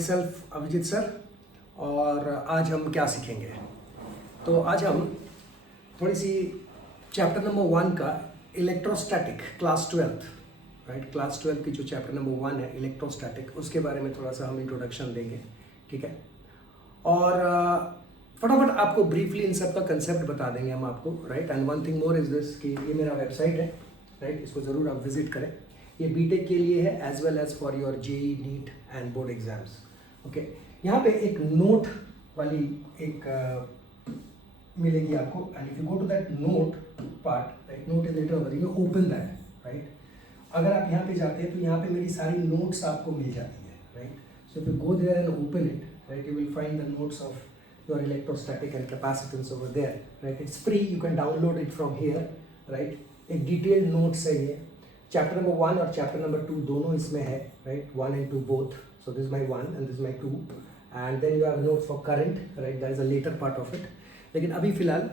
My self Abhijit sir. और आज हम क्या सीखेंगे? तो आज हम थोड़ी सी चैप्टर नंबर 1 का इलेक्ट्रोस्टैटिक क्लास 12, राइट, क्लास 12 की जो चैप्टर नंबर 1 है इलेक्ट्रोस्टैटिक, उसके बारे में थोड़ा सा हम इंट्रोडक्शन देंगे, ठीक है। और फटाफट आपको ब्रीफली इन सब का कंसेप्ट बता देंगे हम आपको, right. And one thing more is this कि ये मेरा वेबसाइट है, राइट, इसको ज़रूर आप विजिट करें। ये बीटेक के लिए है as well as for your JEE NEET and board exams, okay. यहाँ पे एक नोट वाली एक मिलेगी आपको, and if you go to that note part, right, note is later you open that, right. अगर आप यहाँ पे जाते हैं तो यहाँ पे मेरी सारी नोट्स आपको मिल जाती है, right. So if you go there and open it, right, you will find the notes of your electrostatic and capacitance over there, right. It's free, you can download it from here, right. एक detailed notes है ये, chapter number 1 और chapter number 2 दोनों इसमें है, right, 1 and 2 both. So this is my 1 and this is my 2, and then you have notes for current, right, that is a later part of it. लेकिन अभी फिलहाल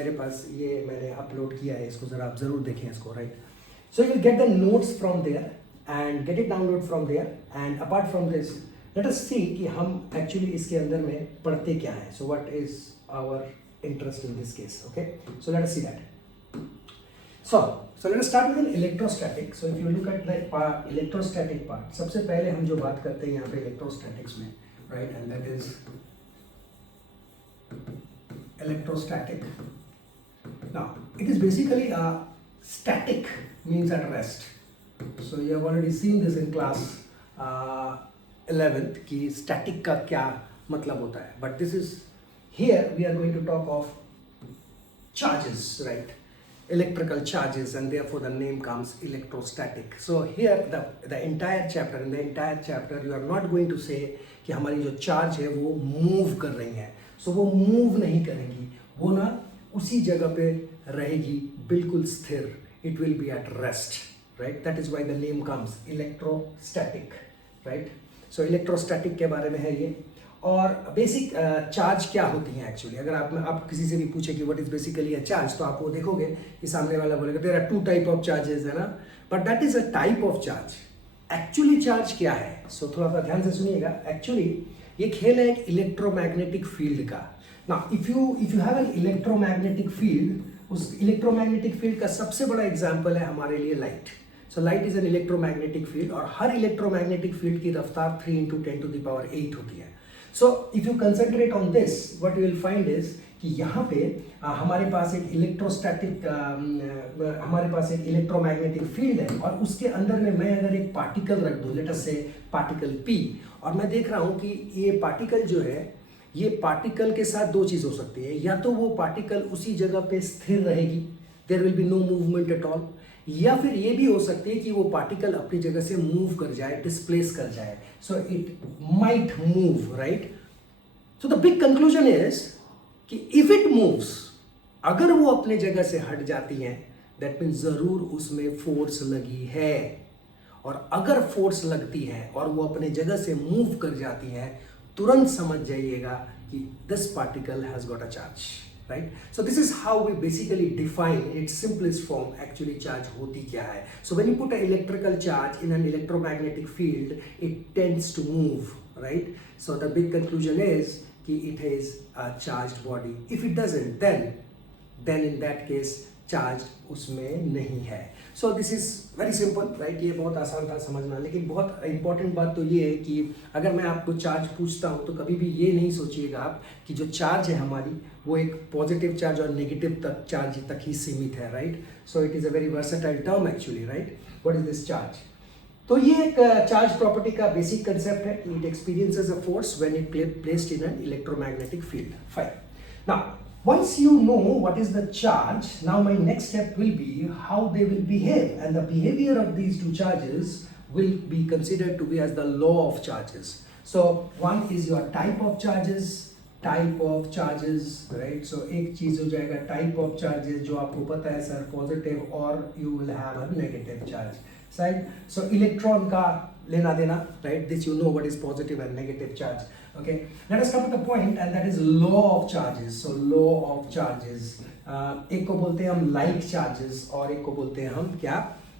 मेरे पास ये मैंने अपलोड किया है, इसको ज़रा आप ज़रूर देखें इसको, right. So you will get the notes from there and get it download from there, and apart from this let us see कि हम एक्चुअली इसके अंदर में पढ़ते क्या है. So what is our interest in this case? Okay, so let us see that. So let us start with an electrostatic. So if you look at the electrostatic part, सबसे पहले हम जो बात करते हैं यहाँ पे electrostatics में, right, and that is electrostatic. Now it is basically a static means at rest. So you have already seen this in class 11th कि स्टैटिक का क्या मतलब होता है, but this is here we are going to talk of charges, right, electrical charges, and therefore the name comes electrostatic. So here the entire chapter, in the entire chapter you are not going to say कि हमारी जो charge है वो move कर रही है. सो वो move नहीं करेगी, वो ना उसी जगह पे रहेगी, बिल्कुल स्थिर. It will be at rest, right. That is why the name comes electrostatic, right. So electrostatic के बारे में है ये. और बेसिक चार्ज क्या होती हैं एक्चुअली, अगर आप किसी से भी पूछे कि what is basically a charge, तो आप वो देखोगे कि सामने वाला बोलेगा there are 2 type of charges, है ना, but that is a type of charge. Actually charge क्या है? सो थोड़ा सा ध्यान से सुनिएगा. एक्चुअली ये खेल है एक इलेक्ट्रोमैग्नेटिक फील्ड का. Now if you have an electromagnetic field, उस इलेक्ट्रोमैग्नेटिक फील्ड का सबसे बड़ा एग्जाम्पल है हमारे लिए light. So light is an electromagnetic field, और हर इलेक्ट्रोमैग्नेटिक फील्ड की रफ्तार 3 × 10⁸ होती है. सो if you concentrate on this, what you will find is कि यहाँ पे हमारे पास एक इलेक्ट्रोमैग्नेटिक फील्ड है, और उसके अंदर में मैं अगर एक पार्टिकल रख दूँ, लेट अस से पार्टिकल P, और मैं देख रहा हूँ कि ये पार्टिकल जो है, ये पार्टिकल के साथ 2 चीज़ हो सकती है. या तो वो पार्टिकल उसी जगह पे स्थिर रहेगी, there will be no movement at all, या फिर ये भी हो सकती है कि वो पार्टिकल अपनी जगह से मूव कर जाए, डिस्प्लेस कर जाए. So it might move, right. So the big conclusion is कि इफ इट मूव्स, अगर वो अपने जगह से हट जाती हैं, दैट मीन्स जरूर उसमें फोर्स लगी है. और अगर फोर्स लगती है और वो अपने जगह से मूव कर जाती है, तुरंत समझ जाइएगा कि this particle has got a charge, right. So this is how we basically define in its simplest form actually charge होती क्या है. So when you put an electrical charge in an electromagnetic field, it tends to move, right. So the big conclusion is कि it is a charged body. If it doesn't, then in that case charge उसमें नहीं है. So this is very simple, right. ये बहुत आसान था समझना, लेकिन बहुत इंपॉर्टेंट बात तो ये है कि अगर मैं आपको चार्ज पूछता हूँ तो कभी भी ये नहीं सोचिएगा आप कि जो चार्ज है हमारी वो एक पॉजिटिव चार्ज और नेगेटिव चार्ज तक ही सीमित है, right. So it is a very versatile term actually, right. What is this charge? तो ये एक चार्ज प्रॉपर्टी का बेसिक कंसेप्ट है. It experiences a force when it placed in an electromagnetic field. Fine. Now once you know what is the charge, now my next step will be how they will behave, and the behavior of these 2 charges will be considered to be as the law of charges. So one is your type of charges, right. So एक चीज हो जाएगा type of charges, जो आपको पता है sir positive, और you will have a negative charge, right. So electron का लेना देना, right. This you know what is positive and negative charge. Okay, let us come to the point, and that is law of charges. So law of charges, एक को बोलते हैं हम like charges, और एक को बोलते हैं हम क्या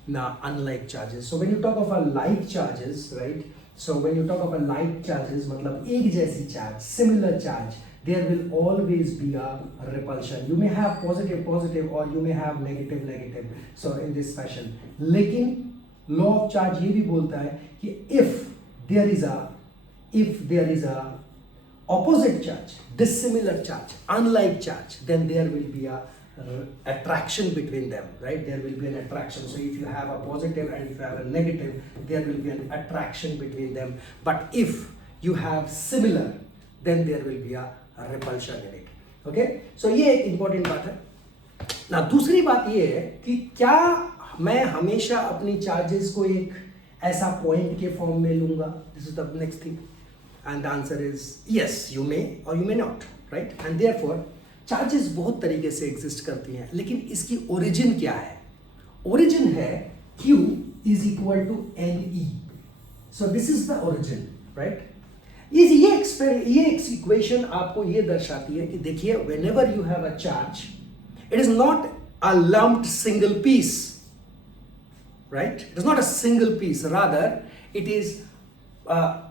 ना unlike charges. So when you talk of a like charges, right, So when you talk about like charges, मतलब एक जैसी charge, similar charge, there will always be a repulsion. You may have positive positive or you may have negative negative. So in this fashion. लेकिन law of charge ये भी बोलता है कि if there is a opposite charge, dissimilar charge, unlike charge, then there will be a attraction between them, right? There will be an attraction. So if you have a positive and if you have a negative, there will be an attraction between them. But if you have similar, then there will be a repulsion in it. Okay? So ये एक important बात है. ना दूसरी बात ये है कि क्या मैं हमेशा अपनी चार्जेस को एक ऐसा पॉइंट के फॉर्म में लूंगा? This is the next thing. And the answer is yes, you may or you may not, right? And therefore charges बहुत तरीके से एग्जिस्ट करती हैं, लेकिन इसकी ओरिजिन क्या है? ओरिजिन है Q is equal to NE. So this is the origin, right? ये इक्वेशन आपको ये दर्शाती है कि देखिए, whenever you have a charge, it is not a lumped single piece, right? It is not a single piece, rather it is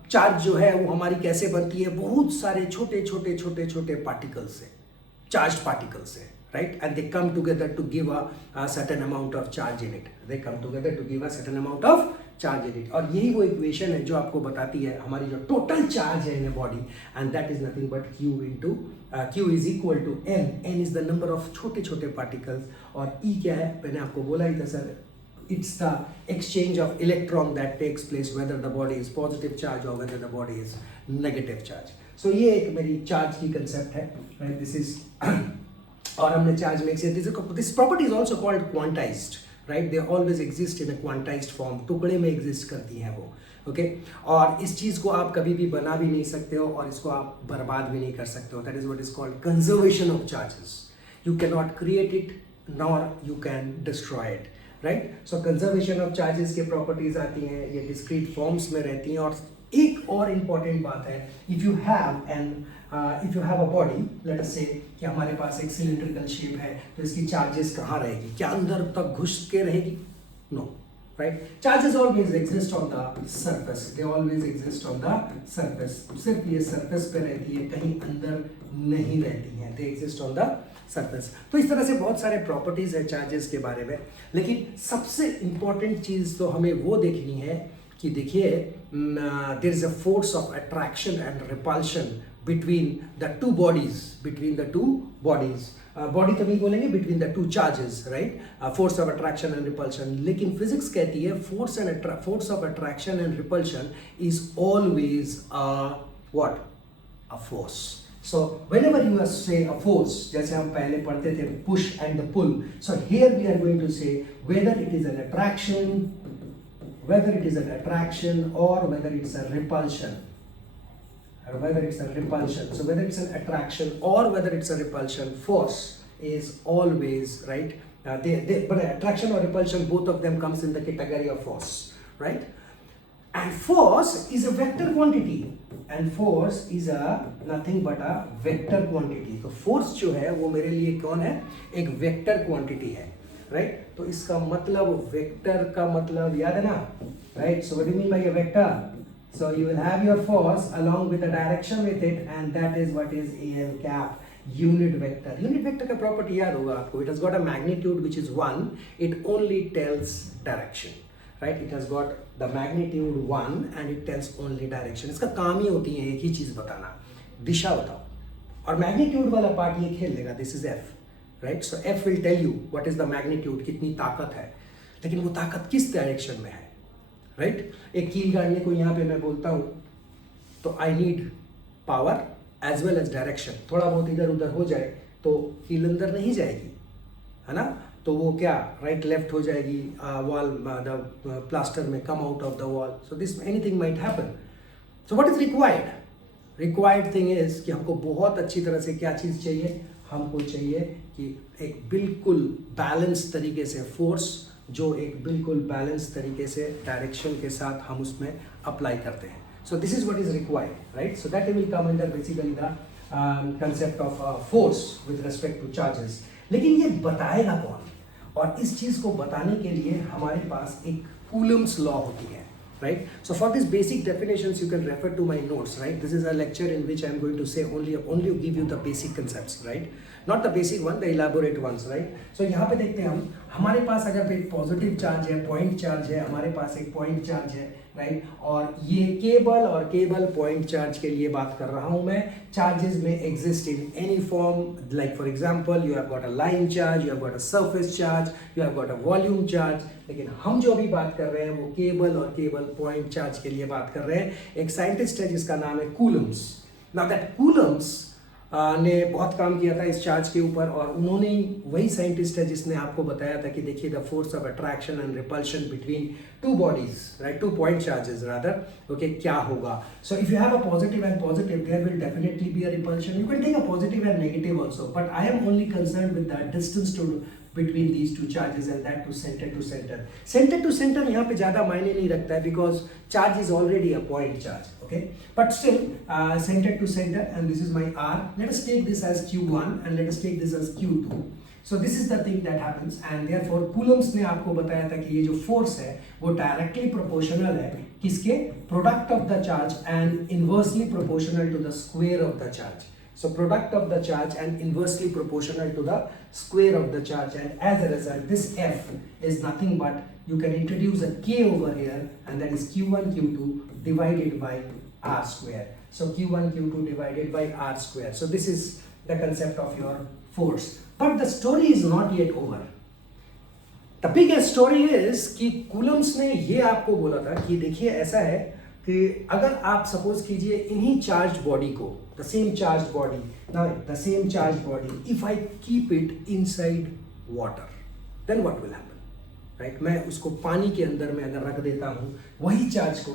charge जो है वो हमारी कैसे बनती है? बहुत सारे छोटे छोटे छोटे छोटे पार्टिकल्स से, charged particles है, right? And they come together to give a certain amount of charge in it. They come together to give a certain amount of charge in it. और यही वो इक्वेशन है जो आपको बताती है हमारी जो टोटल चार्ज है in a body, and that is nothing but Q is equal to N. N is the number of छोटे छोटे पार्टिकल्स, और E क्या है? मैंने आपको बोला ही था sir, it's the exchange of electron that takes place whether the body is positive charge or whether the body is negative charge. So ये एक मेरी चार्ज की कंसेप्ट है, right? This is और हमने चार्ज में this property is also called quantized, right? They always exist in a quantized form. टुकड़े में exist करती हैं वो, okay? और इस चीज़ को आप कभी भी बना भी नहीं सकते हो और इसको आप बर्बाद भी नहीं कर सकते हो. That is what is called conservation of charges. You cannot create it nor you can destroy it, right? So conservation of charges के properties आती हैं, ये discrete forms में रहती हैं. और एक और इम्पॉर्टेंट बात है, if you have a body, let us से कि हमारे पास एक सिलिंड्रिकल शेप है, तो इसकी चार्जेस कहाँ रहेगी? क्या अंदर तक घुस के रहेगी? No, right? Charges always exist on the surface, they always exist on the surface. सिर्फ ये सरफेस पे रहती है, कहीं अंदर नहीं रहती हैं. They exist on the surface. तो इस तरह से बहुत सारे प्रॉपर्टीज है चार्जेस के बारे में, लेकिन सबसे इंपॉर्टेंट चीज तो हमें वो देखनी है कि देखिए, there is a force of attraction and repulsion between the two bodies. Body तो नहीं बोलेंगे, between the two charges, right? Force of attraction and repulsion. लेकिन फिजिक्स कहती है force of attraction and repulsion is always what? A force. So whenever you say a force, जैसे हम पहले पढ़ते थे push and the pull. So here we are going to say whether it is an attraction or whether it's a repulsion. So whether it's an attraction or whether it's a repulsion, force is always, right? But attraction or repulsion, both of them comes in the category of force, right? And force is a vector quantity. And force is nothing but a vector quantity. तो force जो है वो मेरे लिए कौन है? एक vector quantity है, right? तो इसका मतलब वेक्टर का मतलब याद है ना, right? So what do you mean by a vector? So you will have your force along with the direction with it, and that is what is AN cap, unit vector. Unit vector का property याद होगा आपको. It has got a magnitude which is 1. It only tells direction, right? It has got the magnitude 1 and it tells only direction. इसका काम ही होती है एक ही चीज बताना, दिशा बताओ. और magnitude वाला पार्ट ये खेल लेगा. This is F. Right? So F will tell you what is the magnitude, कितनी ताकत है, लेकिन वो ताकत किस डायरेक्शन में है, right? एक कील गाड़ने को यहाँ पे मैं बोलता हूँ तो I need power as well as direction. थोड़ा बहुत इधर उधर हो जाए तो कील अंदर नहीं जाएगी, है ना? तो वो क्या राइट लेफ्ट हो जाएगी, वॉल द प्लास्टर में come out of the wall. So this anything might happen. So what is required thing is कि हमको बहुत अच्छी तरह से क्या चीज़ चाहिए? हमको चाहिए कि एक बिल्कुल बैलेंस तरीके से फोर्स, जो एक बिल्कुल बैलेंस तरीके से डायरेक्शन के साथ हम उसमें अप्लाई करते हैं. सो this is what is required, right? So that will come under basically the concept of force with respect two charges. लेकिन ये बताएगा कौन? और इस चीज़ को बताने के लिए हमारे पास एक कूलम्स लॉ होती है. right? So for these basic definitions, you can refer to my notes, right? This is a lecture in which I'm going to say only give you the basic concepts, right? Not the basic one, the elaborate ones, right? So यहाँ पे देखते हैं हम, हमारे पास अगर एक positive charge है, point charge है, हमारे पास एक पॉइंट चार्ज है, राइट? और ये केबल पॉइंट चार्ज के लिए बात कर रहा हूँ मैं. चार्जेस में exist in any form, like for example you have got a line charge, you have got a surface charge, you have got a volume charge. लेकिन हम जो अभी बात कर रहे हैं वो केबल पॉइंट चार्ज के लिए बात कर रहे हैं. एक साइंटिस्ट है जिसका नाम है कूलम्स. नाउ दैट कूलम्स ने बहुत काम किया था इस चार्ज के ऊपर, और उन्होंने वही साइंटिस्ट है जिसने आपको बताया था कि देखिए the force of attraction and repulsion between two bodies, right, 2 point charges rather, okay, क्या होगा. So if you have a positive and positive, there will definitely be a repulsion. You can take a positive and negative also, but I am only concerned with the distance to between these two charges, and that to center to center. Center to center यहाँ पे ज़्यादा मायने नहीं रखता है because charge is already a point charge, okay? But still center to center, and this is my R. Let us take this as Q1 and let us take this as Q2. So this is the thing that happens, and therefore Coulombs ने आपको बताया था कि ये जो force है वो directly proportional है किसके, product of the charge and inversely proportional to the square of the charge. So product of the charge and inversely proportional to the square of the charge, and as a result this F is nothing but, you can introduce a K over here, and that is Q1 Q2 divided by R square. So Q1 Q2 divided by R square. So this is the concept of your force. But the story is not yet over. The biggest story is कि Coulomb's ने ये आपको बोला था कि देखिए ऐसा है कि अगर आप सपोज कीजिए इन्हीं चार्ज बॉडी को, the same charge body, now the same charge body, if I keep it inside water, then what will happen, right? मैं उसको पानी के अंदर में अगर रख देता हूँ, वही चार्ज को,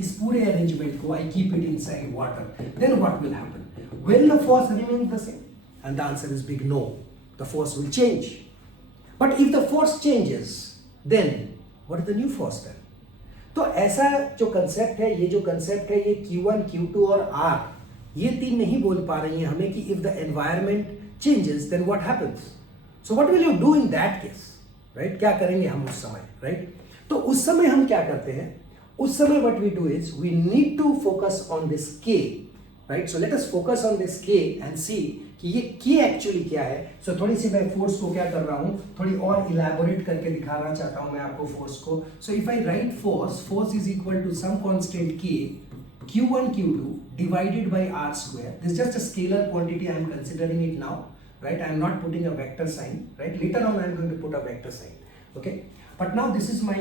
इस पूरे अरेंजमेंट को I keep it inside water, then what will happen? Will the force remain the same? And the answer is big no. The force will change. But if the force changes, then what is the new force then? तो ऐसा जो concept है, ये जो concept है, ये Q1 Q2 और R, ये तीन नहीं बोल पा रही हैं हमें कि if the environment changes then what happens. So what will you do in that case, right? क्या करेंगे हम उस समय, राइट? तो उस समय हम क्या करते हैं, उस समय what we do is we need to focus on this K, right? So let us focus on this K and see कि ये K एक्चुअली क्या है. सो थोड़ी सी मैं फोर्स को क्या कर रहा हूं, थोड़ी और इलैबोरेट करके दिखाना चाहता हूं मैं आपको फोर्स को. So if I write force is equal to some constant K, Q1 Q2 divided by R square. This is just a scalar quantity, I am considering it now, right? I am not putting a vector sign, right? Later on I am going to put a vector sign, okay? But now this is my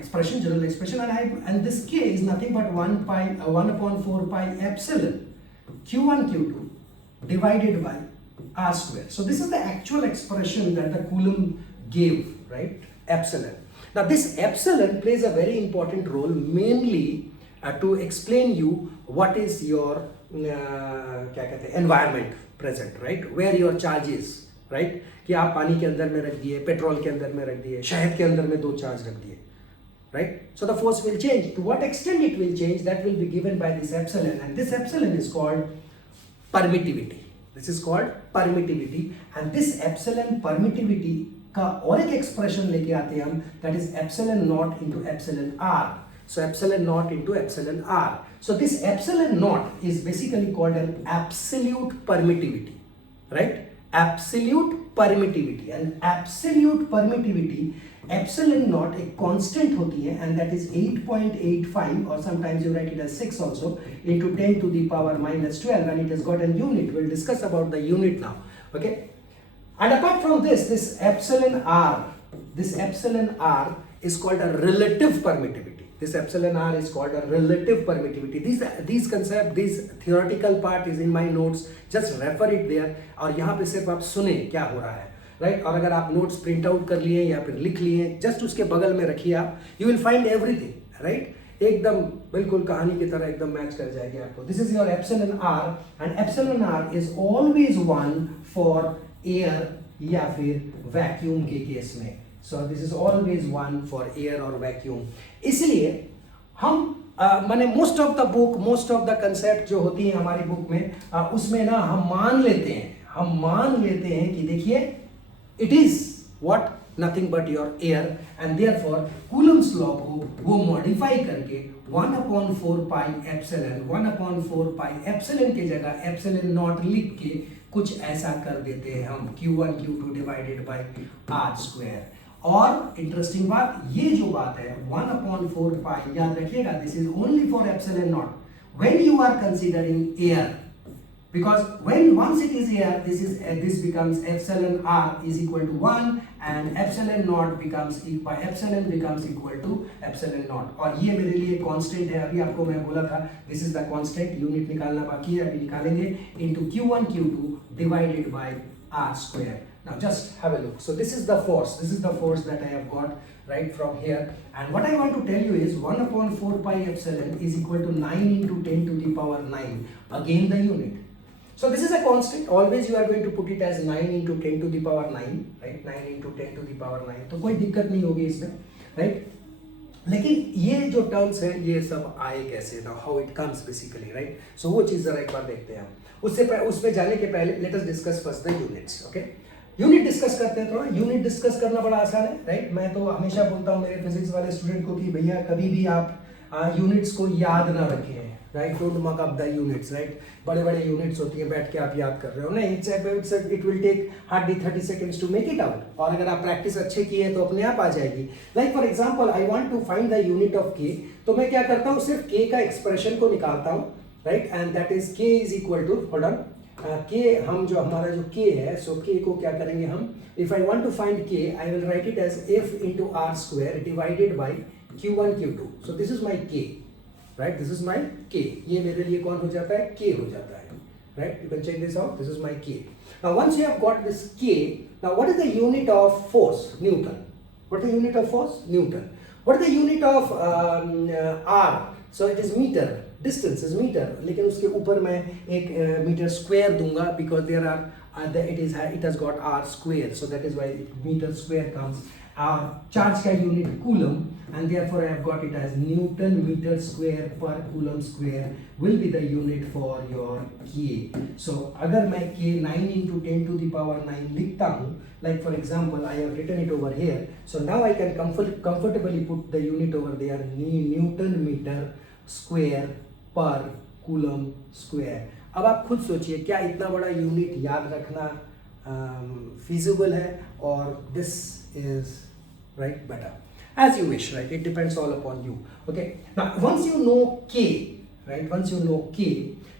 expression, general expression, and this K is nothing but 1 upon 4 pi epsilon Q1 Q2 divided by R square. So this is the actual expression that the Coulomb gave, right? Epsilon. Now this epsilon plays a very important role, mainly to explain you what is your क्या कहते हैं, environment present, right? Where your charge is, right? कि आप पानी के अंदर में रख दिए, पेट्रोल के अंदर में रख दिए, शहद के अंदर में 2 चार्ज रख दिए, right? So the force will change. To what extent it will change, that will be given by this epsilon, and this epsilon is called permittivity. This is called permittivity, and this epsilon permittivity का और एक expression लेके आते हैं हम, that is epsilon naught into epsilon r. So epsilon naught into epsilon r. So this epsilon naught is basically called an absolute permittivity, right? Absolute permittivity, and absolute permittivity, epsilon naught एक constant होती है, and that is 8.85, or sometimes you write it as 6 also, into 10 to the power minus 12, and it has got a unit. We'll discuss about the unit now, okay? And apart from this, this epsilon r is called a relative permittivity. This epsilon r is called a relative permittivity. These concept, this theoretical part is in my notes. Just refer it there. और यहाँ पे सिर्फ आप सुने क्या हो रहा है, right? और अगर आप notes print out कर लिए या फिर लिख लिए, just उसके बगल में रखिए आप. You will find everything, right? एकदम बिल्कुल कहानी की तरह एकदम मैच कर जाएगी आपको. This is your epsilon r, and epsilon r is always 1 for air या फिर वैक्यूम के केस में. So this is always 1 for air or vacuum. इसलिए हम माने most of the concept जो होती है हमारी बुक में, उसमें हम मान लेते हैं कि देखिए it is what nothing but your air, and therefore Coulomb's law को वो मॉडिफाई करके 1/4 पाई एप्सिलॉन, 1/4 पाई एप्सिलॉन की जगह एप्सिलॉन नॉट लिख के कुछ ऐसा कर देते हैं हम, Q1 Q2 divided by r square. और इंटरेस्टिंग बात, ये जो बात है 1/4 पाई, याद रखिएगा this is only for epsilon not when you are considering air, because when once it is here, this becomes epsilon r is equal to 1 and epsilon naught becomes equal to epsilon naught। और ये मेरे लिए constant है, अभी आपको मैं बोला था this is the constant, unit निकालना बाकी है, अभी निकालेंगे, into Q1 Q2 divided by r square। Now just have a look, so this is the force that I have got right from here, and what I want to tell you is 1/4 pi epsilon is equal to 9 into 10 to the power 9, again the unit। So this is a constant, always you are going to put it as 9 into 10 to the power 9, right? 9 into 10 to the power 9, तो कोई दिक्कत नहीं होगी इसमें, right? लेकिन ये जो terms हैं ये सब आए कैसे, ना how it comes basically, right? So वो चीज़ जरा एक बार देखते हैं हम। उसमें जाने के पहले let us discuss first the units, okay? Unit discuss करते हैं थोड़ा। यूनिट डिस्कस करना बड़ा आसान है, राइट? मैं तो हमेशा बोलता हूँ मेरे फिजिक्स वाले स्टूडेंट को कि भैया कभी भी आप यूनिट्स को याद ना रखें, राइट? डोंट मक अप द यूनिट्स, राइट? बड़े बड़े यूनिट्स होती हैं, बैठ के आप याद कर रहे हो, नहीं, it will take hardly 30 seconds to make it out, और अगर आप प्रैक्टिस अच्छे की है तो अपने आप आ जाएगी। Like for example I want to find the unit of K, तो मैं क्या करता हूँ, सिर्फ के का एक्सप्रेशन को निकालता हूँ, right? And that is K is equal to, hold on, K हम जो हमारा जो के है, सो के को क्या करेंगे हम, if I want to find K I will write it as f into r square divided by Q1 Q2, so this is my K, right? This is my K, ये मेरे लिए कौन हो जाता है, के हो जाता है, right? You can check this out, this is my K. Now once you have got this K, now what is the unit of force, newton. What is the unit of force, newton. What is the unit of R, so it is metre, distance is metre, लेकिन उसके ऊपर मैं एक metre square दूंगा because there are it has got r square, so that is why meter square comes। Charge का unit coulomb, and therefore I have got it as Newton meter square per coulomb square will be the unit for your K। So अगर मैं K 9 into 10 to the power 9 लिखता हूँ, like for example I have written it over here, so now I can comfortably put the unit over there, Newton meter square per coulomb square। अब आप खुद सोचिए क्या इतना बड़ा यूनिट याद रखना feasible है, और this is right better as you wish, right? It depends all upon you, okay? Now once you know K, right, once you know K,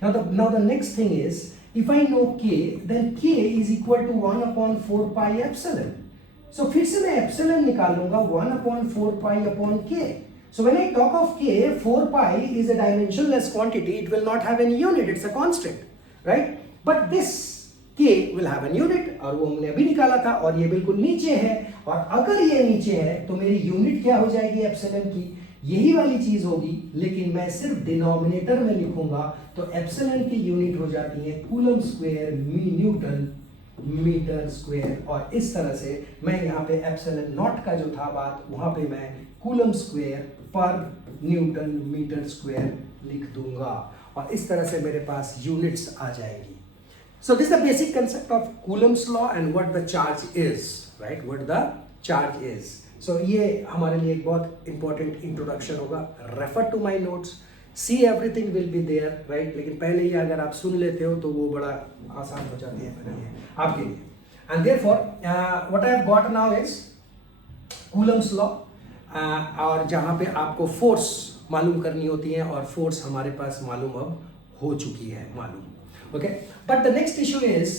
now the next thing is, if I know K, then K is equal to 1/4 pi epsilon। so फिर से मैं epsilon निकाल लूंगा 1/4 pi upon K। so when I talk of K, 4 pi is a dimensionless quantity, it will not have any unit, it's a constant, right? but this K will have an unit, और वो हमने अभी निकाला था, और ये बिल्कुल नीचे है, और अगर ये नीचे है तो मेरी यूनिट क्या हो जाएगी एप्सिलॉन की, यही वाली चीज होगी, लेकिन मैं सिर्फ डिनोमिनेटर में लिखूंगा तो एप्सिलॉन की यूनिट हो जाती है coulomb square newton metre square. और इस तरह से मैं यहाँ पे एप्सिलॉन नॉट का जो था बात, वहां पे मैं कूलम स्क्वायर पर न्यूटन मीटर स्क्वायर लिख दूंगा, और इस तरह से मेरे पास यूनिट्स आ जाएगी। So this is the basic concept of Coulomb's law and what the charge is, right? What the charge is. So ये हमारे लिए एक बहुत important introduction होगा। Refer to my notes, see everything will be there, right? लेकिन पहले ही अगर आप सुन लेते हो तो वो बड़ा आसान हो जाती है मेरे लिए, आपके लिए। And therefore, what I have got now is Coulomb's law, और जहाँ पे आपको force मालूम करनी होती है, और force हमारे पास मालूम अब हो चुकी है मालूम, okay? But the next issue is,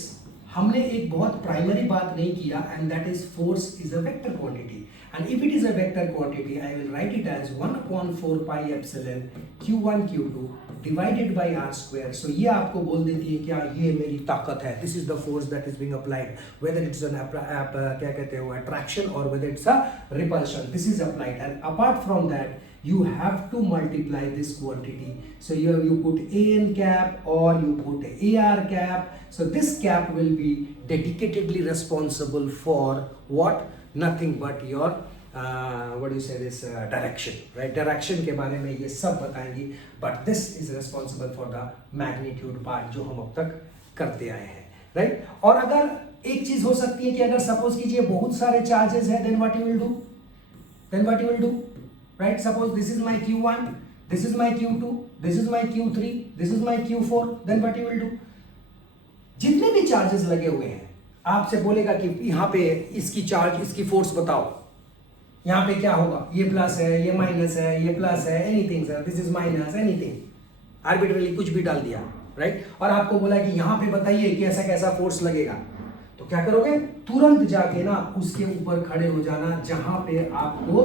हमने एक बहुत प्राइमरी बात नहीं किया, and that is force is a vector quantity, and if it is a vector quantity I will write it as 1/4 pi epsilon Q1 Q2 divided by r square. So ये आपको बोल देती है क्या, ये मेरी ताकत है, this is the force that is being applied, whether it's an क्या कहते हैं वो अट्रैक्शन, और whether it's a repulsion, this is applied. And apart from that you have to multiply this quantity, so you put an cap or you put ar cap, so this cap will be dedicatedly responsible for what, nothing but your what do you say this direction, right? direction के बारे में ये सब बताएंगी, but this is responsible for the magnitude part जो हम अब तक करते आए हैं, right? और अगर एक चीज हो सकती है कि अगर सपोज कीजिए बहुत सारे चार्जेस है, then what you will do, right? Suppose this is my Q1, this is my Q2, this is my Q3, this is my Q4, then what you will do? जितने भी चार्जेस लगे हुए हैं, आपसे बोलेगा कि यहाँ पे इसकी चार्ज, इसकी फोर्स बताओ, यहाँ पे क्या होगा, ये प्लस है, ये माइनस है, ये प्लस है, anything sir, this is minus, anything, arbitrarily कुछ भी डाल दिया, राइट? और आपको बोला कि यहाँ पे बताइए कि ऐसा कैसा फोर्स लगेगा, तो क्या करोगे? तुरंत जाके ना उसके ऊपर खड़े हो जाना जहां पे आपको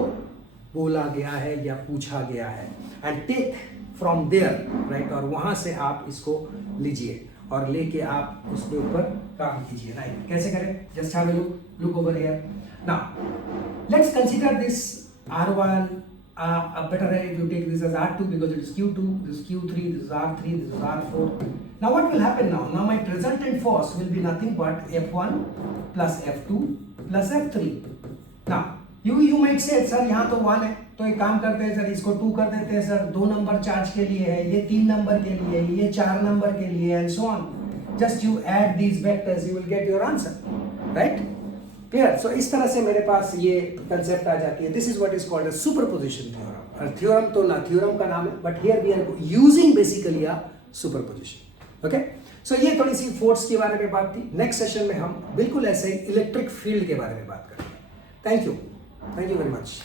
बोला गया है या पूछा गया है, and take from there, right? और वहां से आप इसको लीजिए और लेके आप उसके ऊपर काम कीजिए, राइट? कैसे करें? Just have a look over here. Now let's consider this R1. Better if you take this as R2 because it is Q2, this is Q3, this is R3, this is R4. Now what will happen now? Now my resultant force will be nothing but F1 plus F2 plus F3. Now you might say sir यहाँ तो 1 है, तो एक काम करते हैं sir, इसको 2 कर देते हैं सर, 2 नंबर चार्ज के लिए है, ये 3 नंबर के लिए, ये 4 नंबर के लिए, and so on. Just you add these vectors, you will get your answer, right? Clear? So इस तरह से मेरे पास ये कंसेप्ट आ जाती है. This is what is called a superposition theorem. और थ्योरम तो ना थ्योरम का नाम है, but here we are using basically a superposition. Okay, so ये थोड़ी सी फोर्स के बारे में बात थी. नेक्स्ट सेशन में हम बिल्कुल ऐसे ही इलेक्ट्रिक फील्ड के बारे में बात करेंगे. Thank you very much.